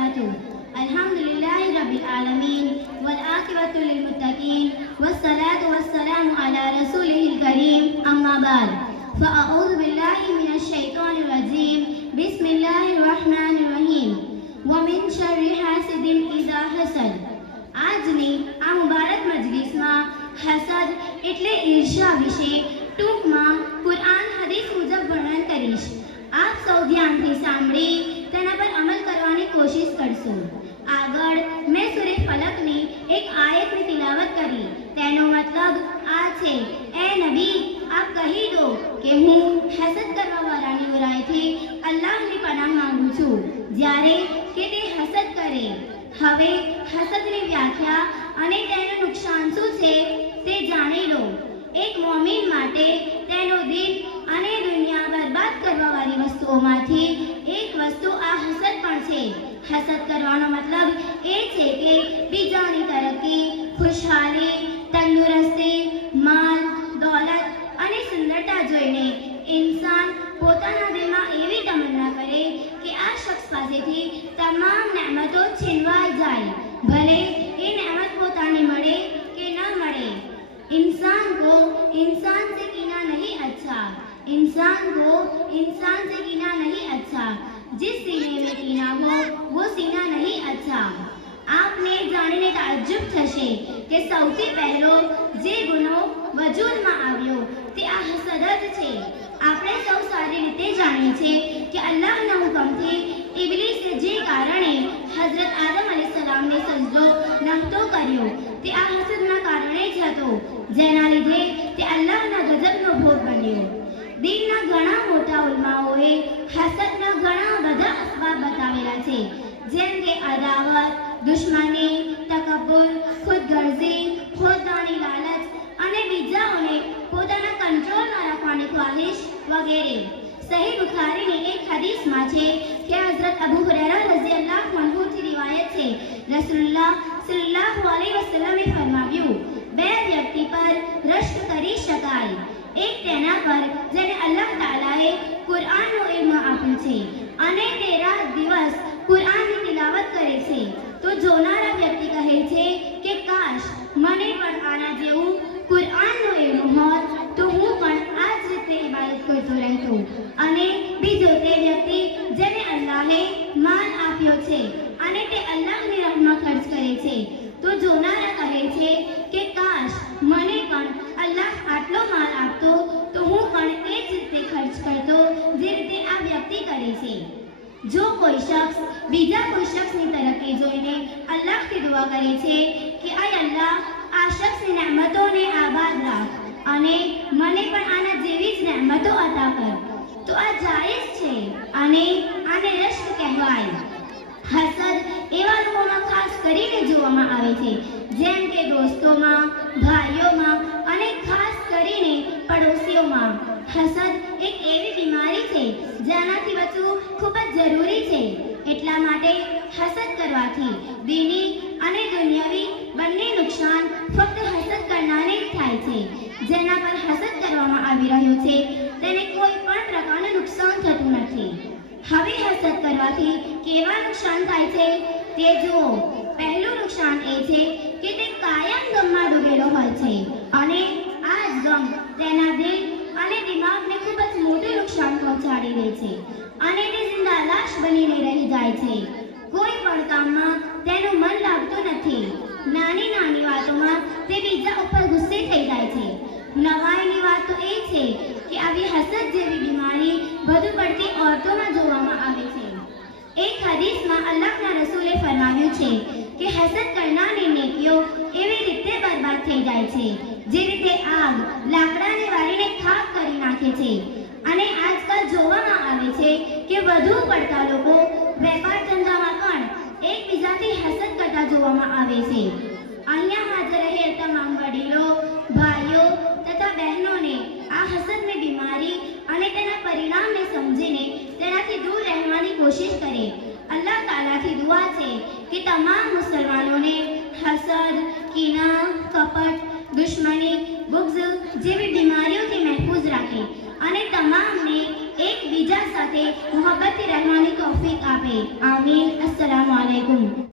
वबरकातुहू। अल्हम्दुलिल्लाहि रब्बिल आलमीन वल आक़िबतु लिल मुत्तक़ीन वस्सलातु वस्सलामु अला रसूलिहिल करीम अम्मा बाद फ़अऊज़ु बिल्लाहि मिनश शैतानिर रजीम बिस्मिल्लाहिर रहमानिर रहीम व मिन शर्रि हासिदिन इज़ा हसद। આજની આ મુબારક મજલિસમાં હસદ એટલે ઈર્ષ્યા વિશે ટૂંકમાં કુરાન હદીસ મુજબ વર્ણન કરીશ। આપ સૌ ધ્યાનથી સાંભળી તેના પર અમલ કરવાની કોશિશ કરશો। આગળ મેં સૂરે ફલકની એક આયતની તિલાવત કરી। તેનો મતલબ આ છે, એ નબી આપ કહી દો કે હું હસદ કરવાવાળાની બુરાઈથી અલ્લાહની પનાહ માંગુ છું જ્યારે કે તે હસદ કરે। હવે હસદની વ્યાખ્યા અને તેનું નુકસાન શું છે તે જાણી લો। એક મોમીન માટે તેનો દિલ અને દુનિયા બરબાદ કરવાવાળી વસ્તુઓમાંથી એક વસ્તુ આ હસદ પણ છે। હસદ કરવાનો મતલબ એ છે કે બીજાની તરક્કી, ખુશહાલી, તંદુરસ્તી, માલ, દોલત અને સુંદરતા જોઈને ઇન્સાન પોતાના દિલમાં એવી તમન્ના કરે કે આ શખ્સ પાસેથી તમામ નેમતો છીનવાઈ જાય, ભલે એ નેમત પોતાને મળે કે ન મળે। इंसान को इंसान से कीना नहीं अच्छा, इंसान को इंसान से कीना नहीं अच्छा, जिस सीने में कीना हो वो सीना नहीं अच्छा। आपने जाणीने ताज्जुब थशे કે સૌથી પહેલો જે ગુનો વજૂદમાં આવ્યો તે આ હસદ જ છે। આપણે સૌ સારી રીતે જાણીએ છીએ કે અલ્લાહના હુકમથી ઇબ્લીસે જે કારણે હઝરત આદમ અલૈહિસ્સલામને સજદો નહોતો કર્યો તે આ હસદના કારણે જ હતો, જેના લીધે તે અલ્લાહના ગજબનો ભોગ બન્યો। દીનના ઘણા મોટા ઉલમાઓએ હસદના ઘણા બધા અસબાબ બતાવેલા છે, જેમ કે અદાવત, દુશ્મની, તકબ્બુર, ખુદગર્જી, ખોદાની લાલચ અને બીજાઓને પોતાના કંટ્રોલમાં રાખવાની ખ્વાહિશ વગેરે। સહી બુખારીની એક હદીસમાં છે કે હઝરત અબુ હુરૈરા રઝિયલ્લાહુ અન્હુથી રિવાયત છે, રસૂલુલ્લાહ સલ્લલ્લાહુ અલૈહિ વસલ્લમે ફરમાવ્યું, બે વ્યક્તિ પર રશ્ક કરી શકાય। એક તેના પર જેને અલ્લાહ તાલાએ કુરાનનો ઇલ્મ આપ્યો છે અને તે રાત દિવસ કુરાનની તિલાવત કરે છે, તો જોનારા વ્યક્તિ કહે છે કે કાશ મને પણ આના જેવું કુરાનનો ઇલ્મ હોત તો હું પણ આ જ રીતે ઇબાદત કરતો રહેતો। અને બીજો તે વ્યક્તિ જેને અલ્લાહે માલ આપ્યો છે અને તે અલ્લાહની રાહમાં ખર્ચ કરે છે, તો જોનારા કહે છે કે કાશ મને પણ અલ્લાહ આટલો માલ આપતો તો હું પણ એ જ રીતે ખર્ચ કરતો જે રીતે આ વ્યક્તિ કરે છે। જો કોઈ શખ્સ બીજા કોઈ શખ્સની તરક્કી જોઈને અલ્લાહથી દુઆ કરે છે કે આય અલ્લાહ આ શખ્સની નેમતોને આબાદ રાખ અને મને પણ આના જેવી જ નેમતો અતા કર, તો આ જાયઝ છે અને આને રશ્ક કહેવાય। હસદ એવા લોકોમાં ખાસ કરીને જોવામાં આવે છે, જેમ કે દોસ્તોમાં, ભાઈઓમાં અને ખાસ કરીને પડોશીઓમાં। હસદ એક એવી બીમારી છે જેનાથી બચવું ખૂબ જ જરૂરી છે। એટલા માટે હસદ કરવાથી દીની અને દુનિયાવી બંને નુકસાન ફક્ત હસદ કરનારને જ થાય છે। જેના પર હસદ કરવામાં આવી રહ્યો છે તેને કોઈ પણ પ્રકારનું નુકસાન થતું નથી। હવે હસદ કરવાથી કેવા નુકસાન થાય છે તે જુઓ। પહેલું નુકસાન એ છે કે તે કાયમ ગમમાં ડૂબેલો હોય છે અને આ જ ગમ તેના દિલ અને દિમાગને ખૂબ જ મોટું નુકસાન પહોંચાડી દે છે અને તે જિંદા લાશ બનીને રહી જાય છે। કોઈ પણ કામમાં તેનું મન લાગતું નથી। નાની નાની વાતોમાં તે બીજા ઉપર ગુસ્સે થઈ જાય છે। નવાઈની વાત તો એ છે કે આવી હસદ જેવી બીમારી વધુ પડતી औरतोમાં જોવામાં આવે છે। એક હદીસમાં અલ્લાહના રસૂલે ફરમાવ્યું છે કે હસદ કરનારની નેકીઓ એવી રીતે બરબાદ થઈ જાય છે જે રીતે આગ લાકડાને વાળીને ખાક કરી નાખે છે। અને આજકાલ જોવામાં આવે છે કે વધુ પડતા લોકો વેપાર ધંધામાં પણ એકબીજાથી હસદ કરતા જોવામાં આવે છે। અહીંયા હાજર રહેલ તમામ વડીલો, ભાઈઓ તથા બહેનોને આ હસદની બીમારી અને તેના પરિણામને સમજીને તેનાથી દૂર રહેવાની કોશિશ કરે। અલ્લાહ તાલાથી દુઆ છે કે તમામ મુસલમાનોને હસદ, કીના, કપટ, દુશ્મની, બુગ્ઝ જેવી બીમારીઓથી महफूज રાખે અને તમામને એકબીજા સાથે મોહબ્બતથી રહેવાની તૌફીક આપે। આમીન।